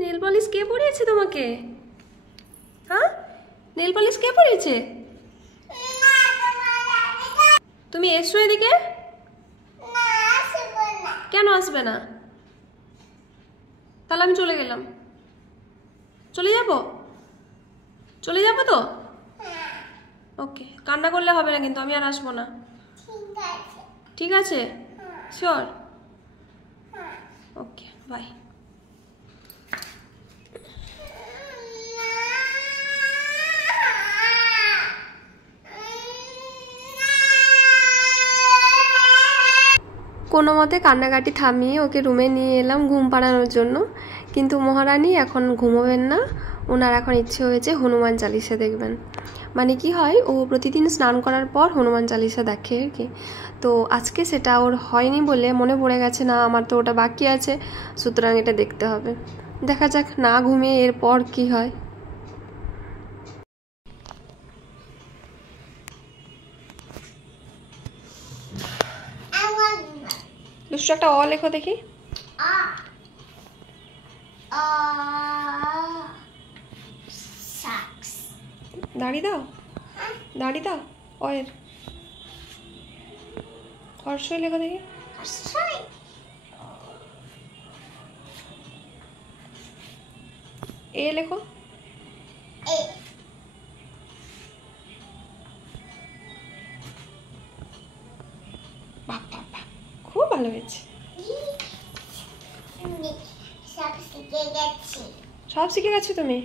Nail polish কে পরিয়েছে তোমাকে? হ্যাঁ, nail polish কে পরিয়েছে? তুমি এসো এদিকে। কেন আসবে না? তাহলে আমি চলে গেলাম। চলে যাব? চলে যাব তো? ওকে, কান্না করলে হবে না কিন্তু, আমি আর আসবো না। ঠিক আছে? শিওর? Okay, bye. কোনো মতে কান্নাকাটি থামিয়ে ওকে রুমে নিয়ে এলাম ঘুম পাড়ানোর জন্য। কিন্তু মহারানী এখন ঘুমোবেন না, ওনার এখন ইচ্ছে হয়েছে হনুমান চালিসা দেখবেন। মানে কি হয়, ও প্রতিদিন স্নান করার পর হনুমান চালিসা দেখে আর কি। তো আজকে সেটা ওর হয়নি বলে মনে পড়ে গেছে, না আমার তো ওটা বাকি আছে, সুতরাং এটা দেখতে হবে। দেখা যাক না ঘুমিয়ে এরপর কি হয়। দুষ্টু একটা অ লেখো দেখি। দাড়ি দাও, দাড়ি দাও। অয়ের হর্ষই লেখো দেখি। এ লেখো। বাহ বাহ বাহ, খুব ভালো হয়েছে। সব শিখে গেছো তুমি?